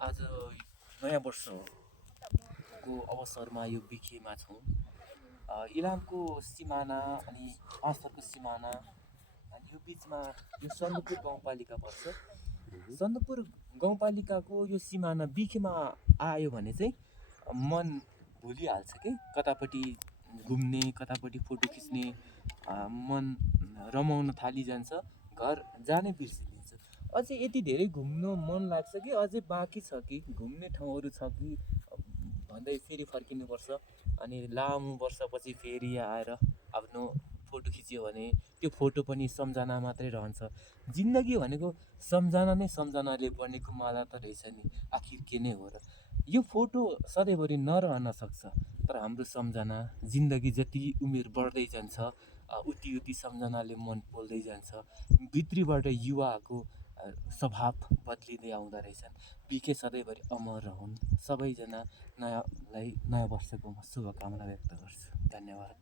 आज नयाँ वर्षको अवसरमा यो बिकेमा छौँ। इलामको सिमाना अनि पाँचथरको सिमाना अनि यो बिचमा यो सन्दकपुर गाउँपालिका पर्छ। सन्दकपुर गाउँपालिकाको यो सिमाना बिखेमा आयो भने चाहिँ मन भुलिहाल्छ कि कतापट्टि घुम्ने कतापट्टि फोटो खिच्ने मन रमाउन थालिजान्छ, घर जानै बिर्सिदिन्छ। अझै यति धेरै घुम्न मन लाग्छ कि अझै बाँकी छ कि घुम्ने ठाउँहरू छ कि भन्दै फेरि फर्किनुपर्छ। अनि लामो वर्षपछि फेरि आएर आफ्नो फोटो खिच्यो भने त्यो फोटो पनि सम्झना मात्रै रहन्छ। जिन्दगी भनेको सम्झना नै सम्झनाले बनेको माला त रहेछ नि, आखिर के नै हो र। यो फोटो सधैँभरि नरहन सक्छ, तर हाम्रो सम्झना जिन्दगी जति उमेर बढ्दै जान्छ उति उति सम्झनाले मन पोल्दै जान्छ। भित्रीबाट युवाको स्वभाव बदलिँदै आउँदो रहेछन्। बिके सधैँभरि अमर रहन्। सबैजना नयाँ वर्षको म शुभकामना व्यक्त गर्छु। धन्यवाद।